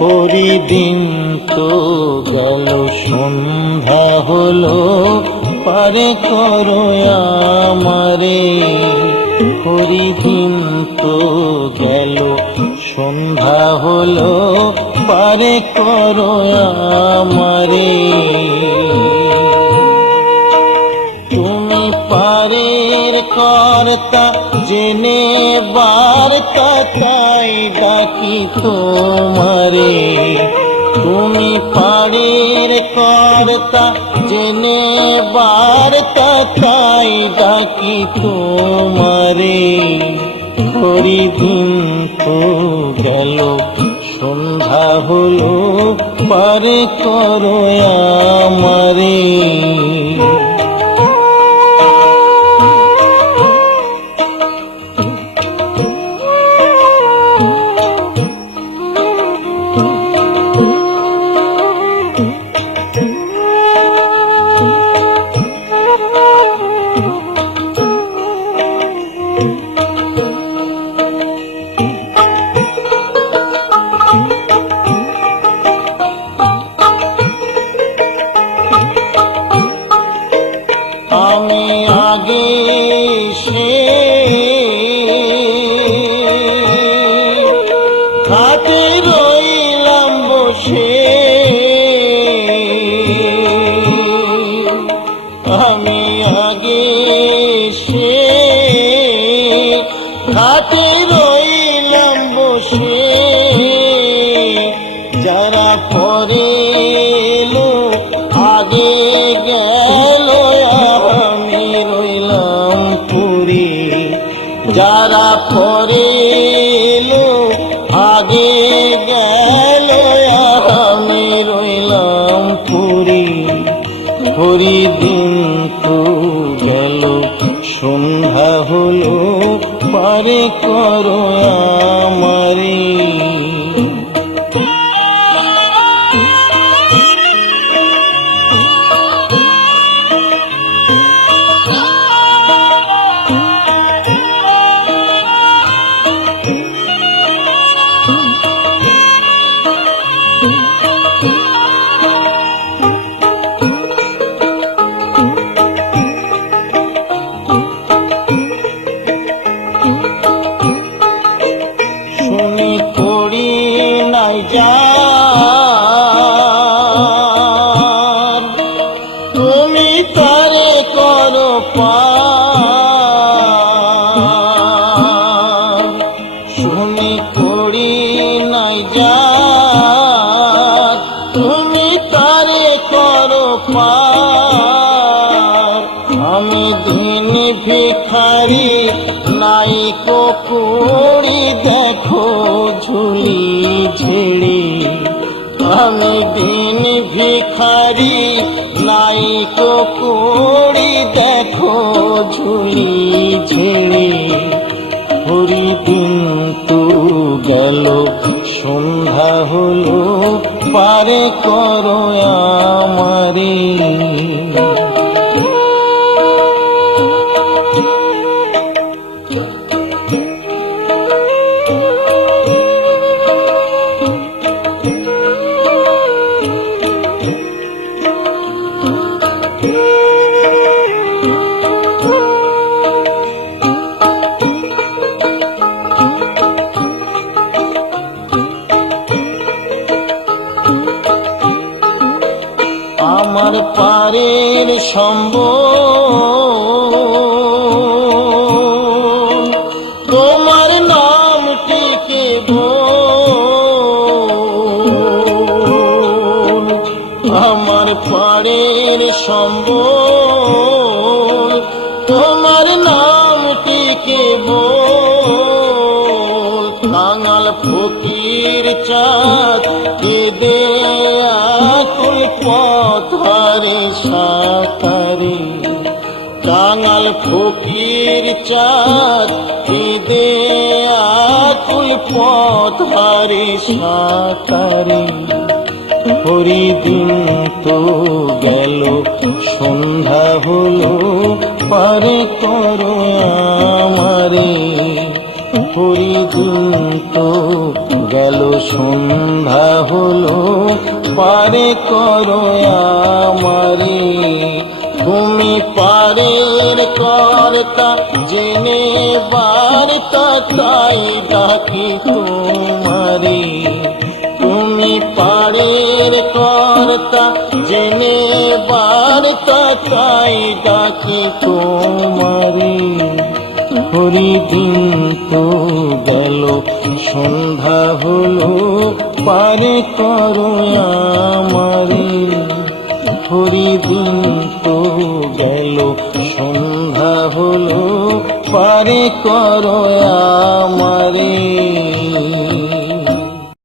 পরিদিন তো গেল, সন্ধ্যা হলো, পারে করো আমারে। পরিদিন তো গেল, সন্ধ্যা হলো, পারে করো আমারে। তুমি পারের কর্তা, জেনে বার্তা, তাই ডাকি তোমারে। তুমি পারের কর্তা, জেনে বার্তা, তাই ডাকি তোমারে। পরিদিন তো গেল, সন্ধ্যা হলো, পারে করো আমারে। আমি আগে সে ঘাটে রইলাম বসে, আমি আগে সে ঘাটে রইলাম বসে। যারা পরে এলো আগে গেল, আমি রইলাম পুরী। যারা পরে এলো আগে গেল, আমি রইলাম পুরী। পরিদিন তো গেল, সন্ধ্যা হলো, পারে করো আমারে। শুনি করি নাই যার, তুমি তারে করো পার। শুনি করি নাই যার, তুমি তারে করো পার। আমি দিন ভিখারি, নাই কুড়ি, দেখো ঝুলি ঝেড়ে। আমি দিন ভিখারি, নাই কুড়ি, দেখো ঝুলি ঝেড়ে। পরিদিন তো গেল, সন্ধ্যা হলো, পারে করো আমারে। আমার পারের সম্বল, তোমার নামটিকে বল। আমার পারের সম্বল, তোমার নামটিকে বল। কাঙাল ফকির চাঁদ, কেঁদে আকুল পথরে সাঁতারে। কাঙাল ফকির চাঁদ, কেঁদে আকুল পথরে সাঁতারে। পরিদিন তো গেল, সন্ধ্যা হলো, পারে করো আমারে। পরিদিন তো গেল সন্ধ্যা হলো পারে করো আমারে তুমি পারের কর্তা জেনে বার্তা তাই ডাকি তোমারে তুমি পারের কর্তা জেনে বার্তা তাই ডাকি তোমারে হরি দিন তো গেল সন্ধ্যা হলো পারে করো আমারে হরি দিন তো গেল সন্ধ্যা হলো পারে করো